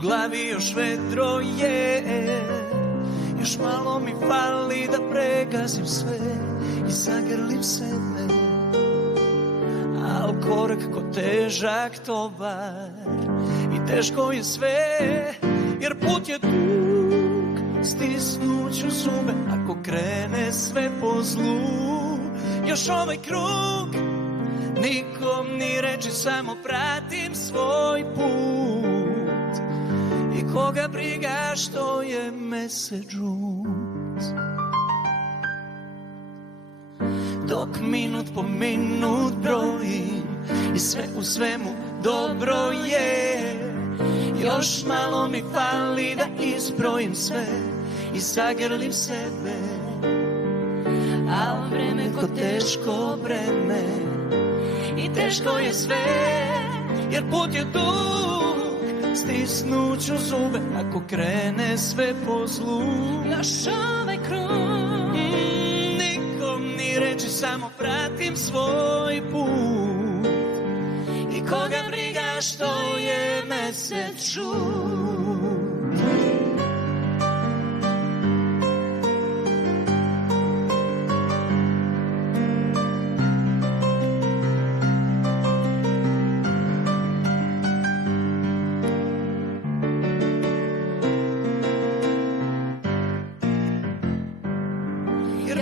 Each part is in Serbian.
glavi još vedro je. Još malo mi fali da pregazim sve i zagrlim sebe, al korak ko težak tovar i teško je sve, jer put je dug, stisnuću zube ako krene sve po zlu. Još ovaj krug, nikom ni reči, samo pratim svoj put. I koga briga što je mesec žut. Dok minut po minut brojim i sve u svemu dobro je. Još malo mi fali da izbrojim sve i zagrlim sebe, a vreme ko teško breme i teško je sve, jer put je dug, stisnuću zube ako krene sve po zlu. Još ovaj krug, nikom ni reči, samo pratim svoj put. I koga briga što je mesec žut.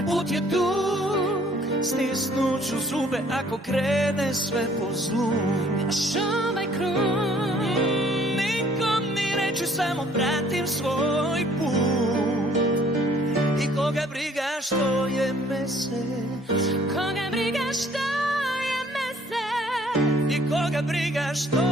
Put je dug, stisnuću zube ako krene sve po zlu. još ovaj krug, nikom ni reči, samo pratim svoj put. I koga briga što je mesec, koga briga što je mesec, i koga briga što